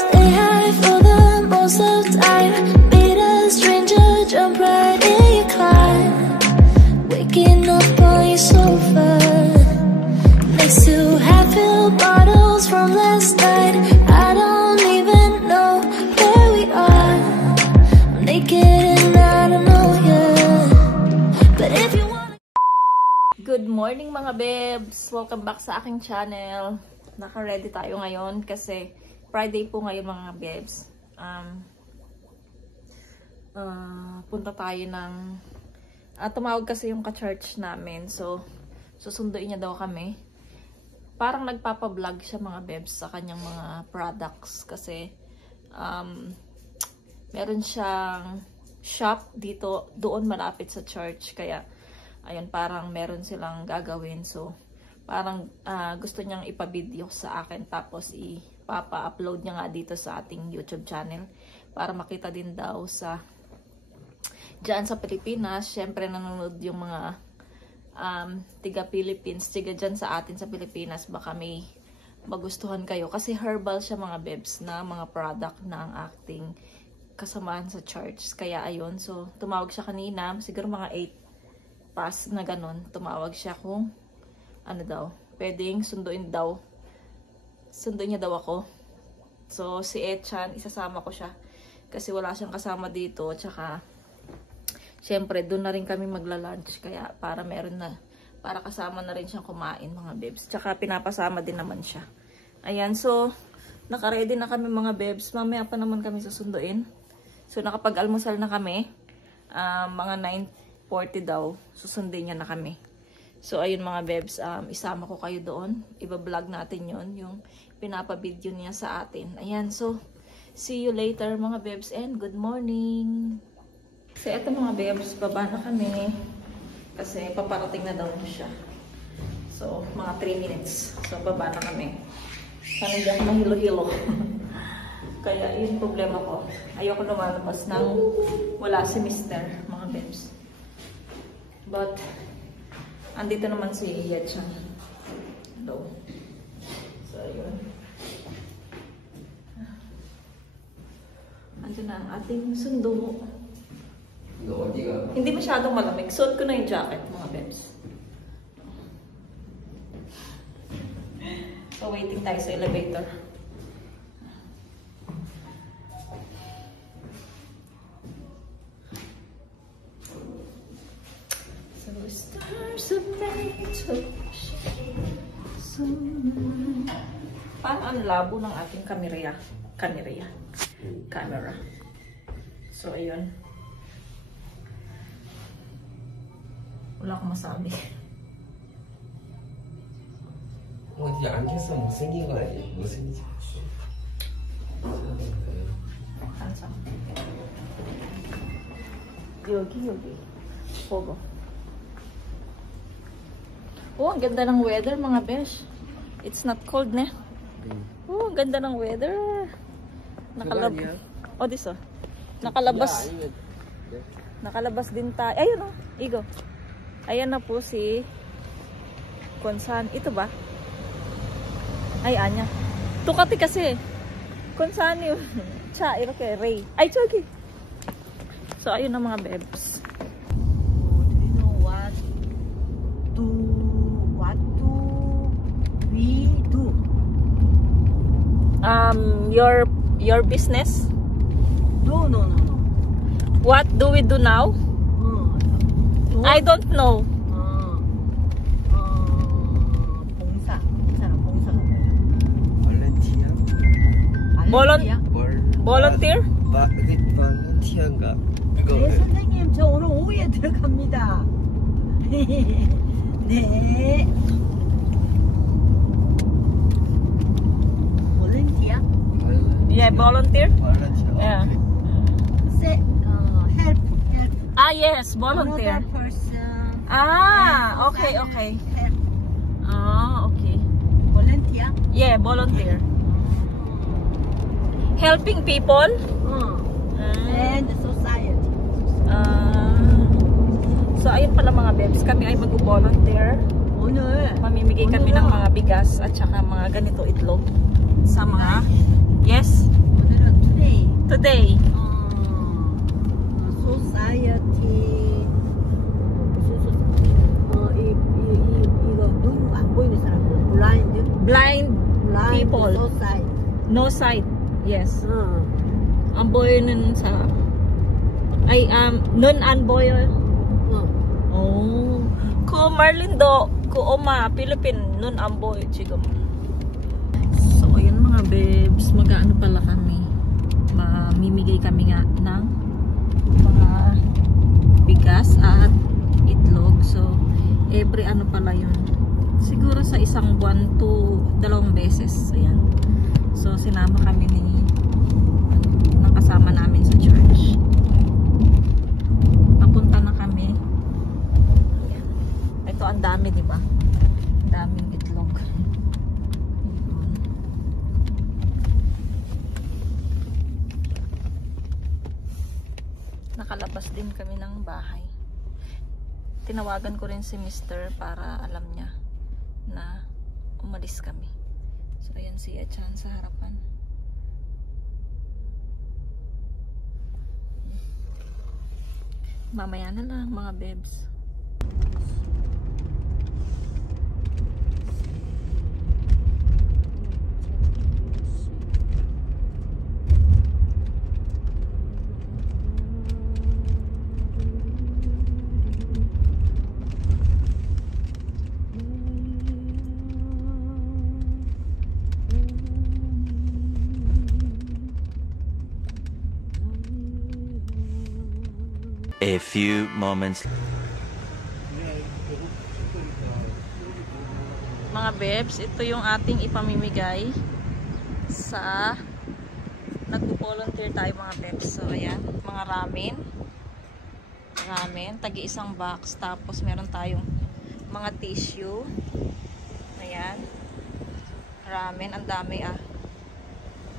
Stay high for the most of time. Meet a stranger, jump right in your climb. Waking up on your sofa next to half-filled bottles from last night. I don't even know where we are. I'm naked and I don't know you. But if you want. Good morning mga bebs! Welcome back sa aking channel. Naka-ready tayo ngayon kasi Friday po ngayon mga bebs. Punta tayo ng tumawag kasi yung ka-church namin. So, susunduin niya daw kami. Parang nagpapa-vlog siya mga bebs sa kanyang mga products kasi meron siyang shop dito, doon malapit sa church. Kaya, ayun, parang meron silang gagawin. So, parang gusto niyang ipa-video sa akin. Tapos, ipapa-upload niya nga dito sa ating YouTube channel. Para makita din daw sa dyan sa Pilipinas. Siyempre, nanonood yung mga tiga Philippines, tiga dyan sa atin sa Pilipinas. Baka may magustuhan kayo. Kasi herbal siya mga bebs na mga product ng acting kasamaan sa church. Kaya, ayun. So, tumawag siya kanina. Siguro mga 8 past na ganun, tumawag siya kung ano daw, pwedeng sunduin niya daw ako. So si Echan, isasama ko siya kasi wala siyang kasama dito, tsaka syempre doon na rin kami magla-lunch, kaya para kasama na rin siyang kumain mga bebs, tsaka pinapasama din naman siya. Ayan, so naka-ready na kami mga bebs, mamaya pa naman kami susunduin. So nakapag-almusal na kami, mga 9:40 daw, susundin niya na kami. So, ayun mga bebs, isama ko kayo doon. Iba-vlog natin yon, yung pinapa-video niya sa atin. Ayan, so, see you later mga bebs and good morning! So, eto mga bebs, baba na kami. Kasi paparating na daw siya. So, mga 3 minutes. So, baba na kami. Sana hindi ako mahilo-hilo. Kaya, yun problema ko. Ayoko lumalabas nang wala si Mr. mga bebs. But, andito naman si Yechan. Hello. So, ayun. Andito na ang ating sundo. Hindi masyadong malamig. Suot ko na yung jacket, mga bebs. So, waiting tayo sa elevator. Parang ang labo ng ating camera. So, ayun. Wala akong masabi. 어디 앉아서 못생긴 거 아니에요? 못생기지 않았어. 항상. 여기. 보고. Oh, ang ganda ng weather mga besh. It's not cold, ne? Oh, ang ganda ng weather. Nakalabas din tayo. Ayun oh, Igo. Ayan na po si Konsan. Ito ba? Ay, Anya. Tukati kasi. Konsan yun. Cha, iroke, Ray. Ay, choki. So, ayun na mga bebs. Your business? No. What do we do now? I don't know. Volunteer? volunteer인가? 네, 선생님, 저 오늘 오후에 들어갑니다. 네. volunteer? Yeah, volunteer? Yeah. Help. Ah, yes, volunteer. Another person. Ah, okay. Help. Ah, okay. Volunteer? Yeah, volunteer. Helping people? And the society. So, ayun pala mga bebs, kami ay mag-volunteer. Mamimigay kami ng mga bigas at saka mga ganito itlog sa mga, yes, today? Society. 이거 눈 안 보이는 사람. Blind people. Society. No sight. Yes. Ang boy nun sa... Ay, nun an boy. Oh. Ko Marlindo, ko Oma, Philippine, nun ang boy. Chigam. So, ayun mga babes, mag-ano pala kami. Mamimigay kami nga ng mga bigas at itlog. So, every ano pala yun. Siguro sa isang buwan to 2 beses. Ayan. So, sinama kami ng kasama namin sa church. Papunta na kami. Ayan. Ito, ang dami, di ba? Ang daming itlog. Nakalabas din kami ng bahay. Tinawagan ko rin si Mr. para alam niya na umalis kami. So, ayan si Achan sa harapan. Mamaya na lang mga bebs. A few moments. Mga bebs, ito yung ating ipamimigay sa nagpo-volunteer tayo mga bebs. So ayan, mga ramen, tagi isang box, tapos meron tayong mga tissue. Ayan, ramen, ang dami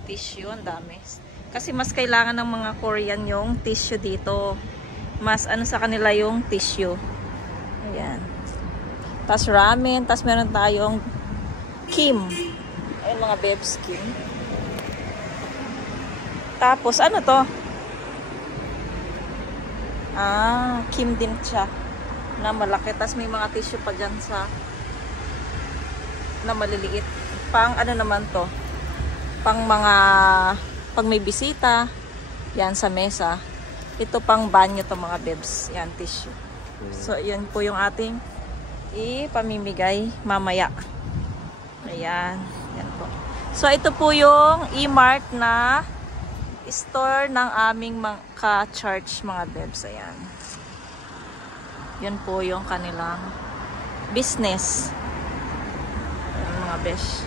tissue, ang dami. Kasi mas kailangan ng mga Korean yung tissue dito. Mas ano sa kanila yung tissue. Ayan. Tapos ramen. Tapos meron tayong kim. Ayan mga bebs, kim. Tapos ano to? Kim din siya. Na malaki. Tapos may mga tissue pa dyan sa na maliliit. Pang ano naman to? Pang mga pag may bisita. Yan sa mesa. Ito pang banyo to mga bebs. Yan, tissue. So, yan po yung ating ipamimigay mamaya. Ayan. Yan po. So, ito po yung e-mart na store ng aming ka-church mga bebs. Ayan. Yan po yung kanilang business. Ayan, mga besh.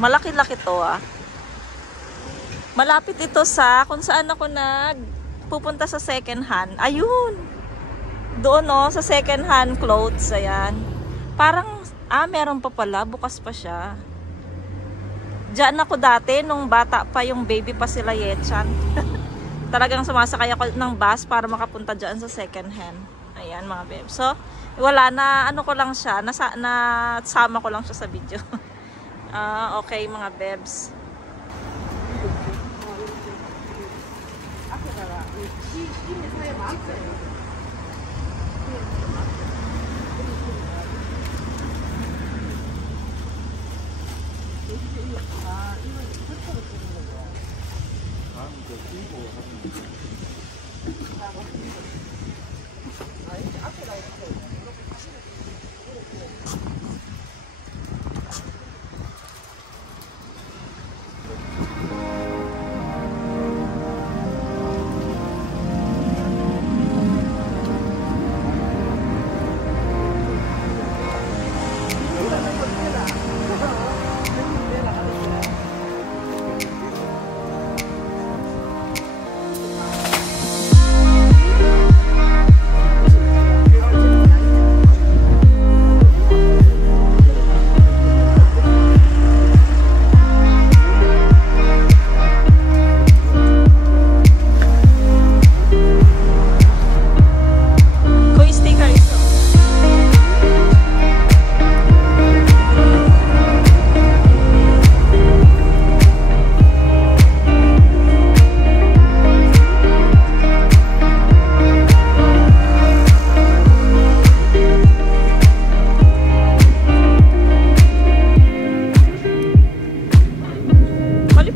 Malaki-laki to Malapit ito sa kung saan ako pupunta sa second hand. Ayun. Doon sa second hand clothes. Ayan. Parang, meron pa pala. Bukas pa siya. Diyan ako dati, nung bata pa yung baby pa sila Yechan. Talagang sumasakay ako ng bus para makapunta dyan sa second hand. Ayan mga babe. So, wala na, ano ko lang siya. Nasama ko lang siya sa video. Okay mga bebs.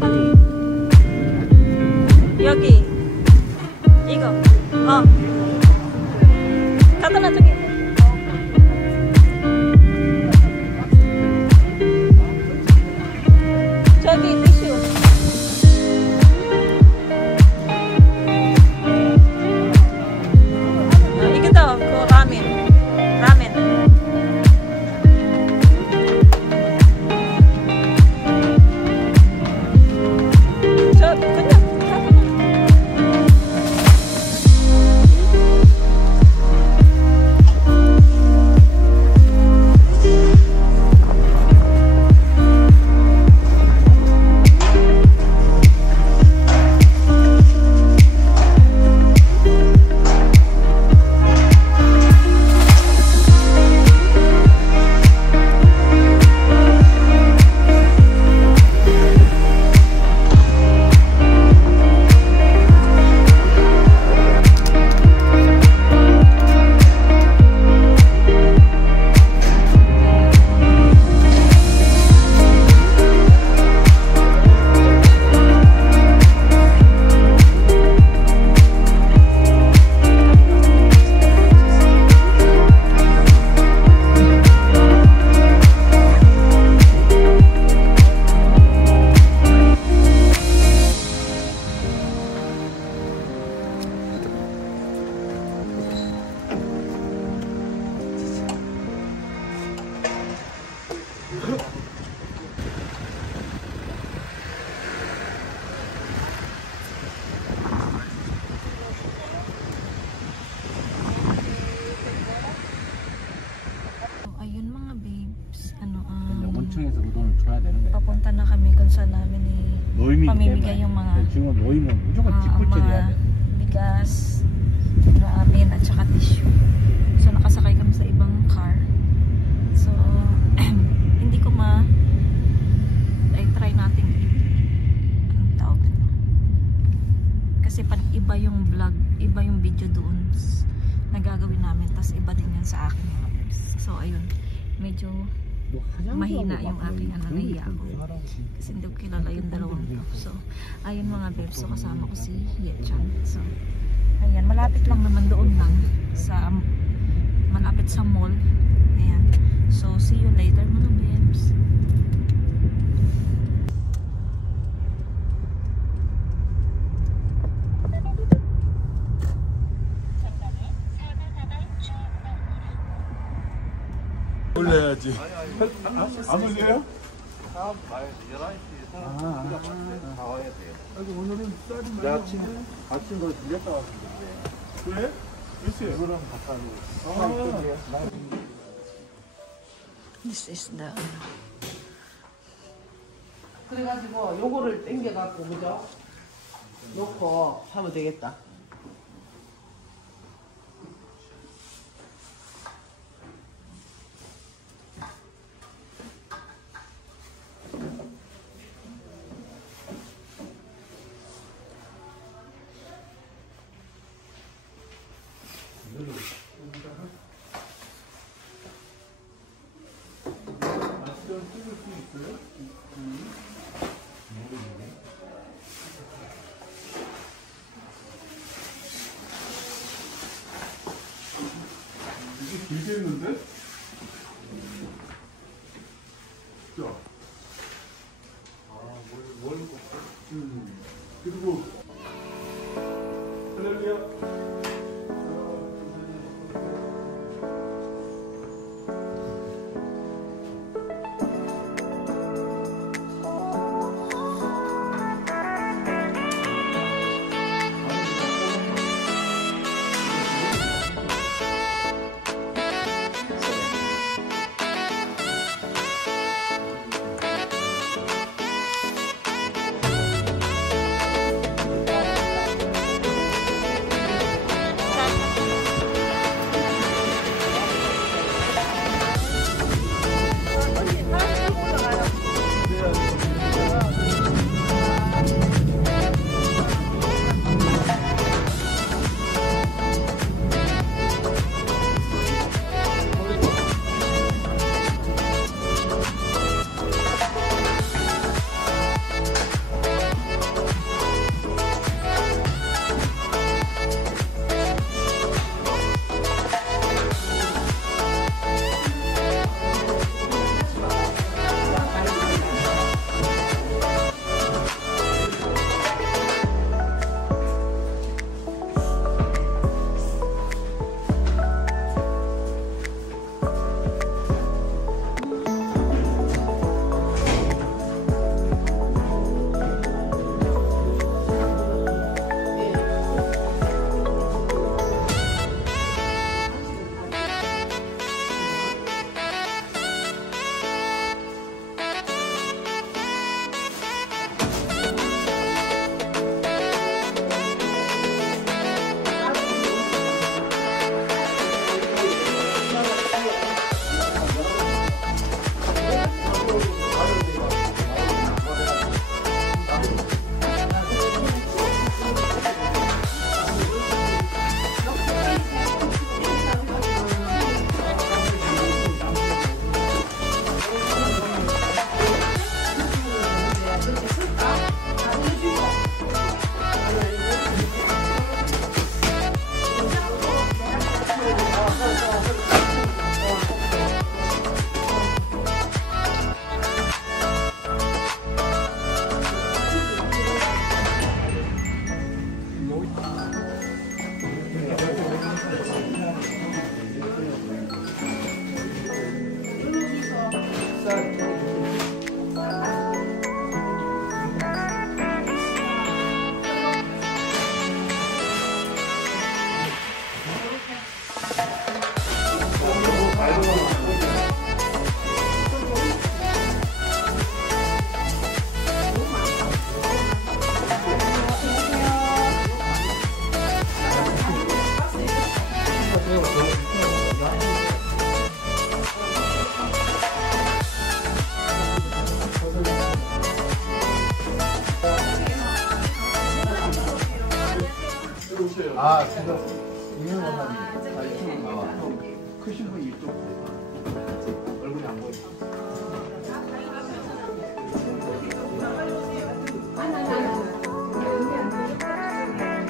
빨리. 여기 이거 갖다 놔 저기. 저기 티슈. 이거다 그 라멘. 저 그냥 갖다 놔. Ayun mga babes, 원청에서 그 돈을 줘야 되는 거야. papunta na kami kung saan namin 노임이기 pamimigay 때문에. yung mga 지금 노임은 무조건 직구 처리해야 돼. bigas, ramen at saka tissue. So nakasakay kami sa ibang car. So hindi ko try natin anong tawag ito. Kasi iba yung vlog, iba yung video doon na gagawin namin, tas iba din yan sa akin mga babes. So ayun, medyo mahina yung aking nahiya ako kasi hindi ko kilala yung dalawang to. So ayun mga babes, so kasama ko si Yechan. So ayan, malapit lang naman doon lang sa malapit sa mall. Ayan, so see you later mga babes. 올려야지. 안 올려요? 아이고 오늘은 쌀이 많이 아침 거 들렸다 왔는데. 그래? 글쎄. 이거랑 바꿔. This is the 그래가지고 요거를 당겨갖고 그죠? 놓고 하면 되겠다. 이게 길겠는데? 자. 그리고 할렐루야. 아, 지금 이현 원사님. 아, 이쪽. 좀 크신 분이 이쪽. 얼굴이 안 보여.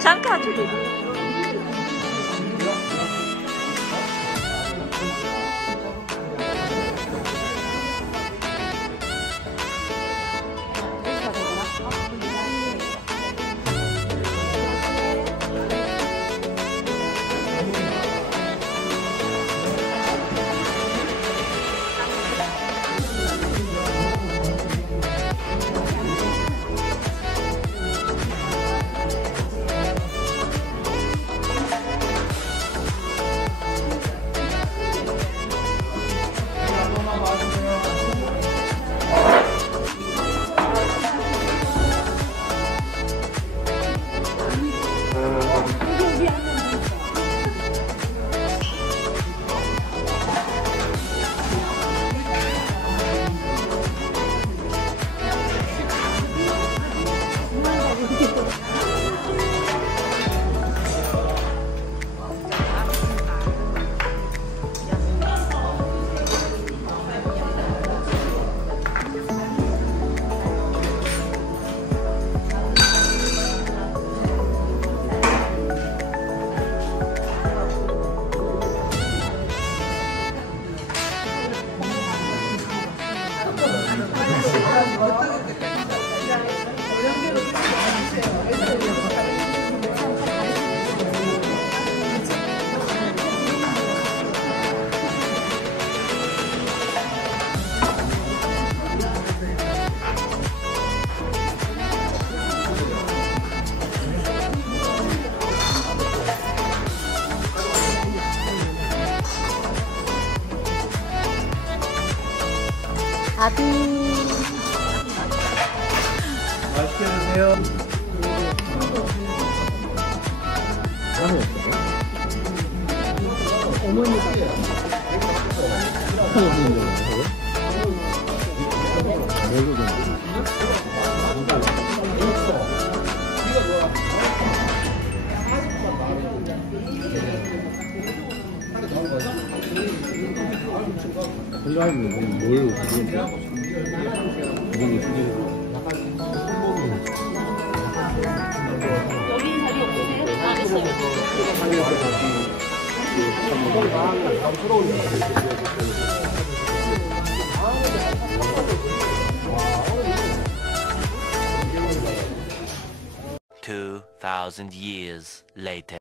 잠깐 저기. 맛있게 드세요. Two 2,000 years later.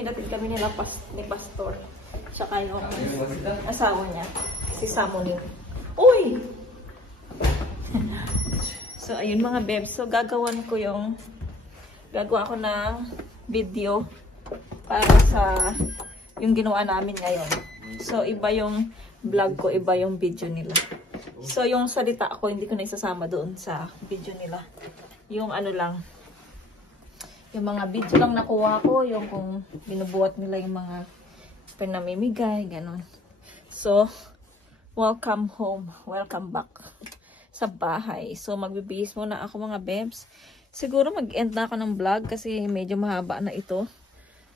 Hinatid kami nila ni Pastor. Tsaka yung asawa niya, si Samuel. Uy! So, ayun mga bebs. So, gagawa ko ng video para sa yung ginawa namin ngayon. So, iba yung vlog ko, iba yung video nila. So, yung salita ko, hindi ko na isasama doon sa video nila. Yung ano lang, yung mga video lang nakuha ko, yung kung binubuhat nila yung mga pinamimigay, ganon. So, welcome home. Welcome back sa bahay. So, magbibihis muna ako mga bebs. Siguro mag-end na ako ng vlog kasi medyo mahaba na ito.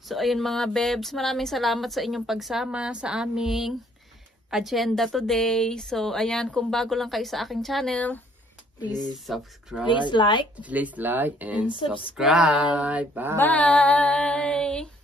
So, ayun mga bebs, maraming salamat sa inyong pagsama sa aming agenda today. So, ayan, kung bago lang kayo sa aking channel, Please subscribe. please like and subscribe. Bye. Bye!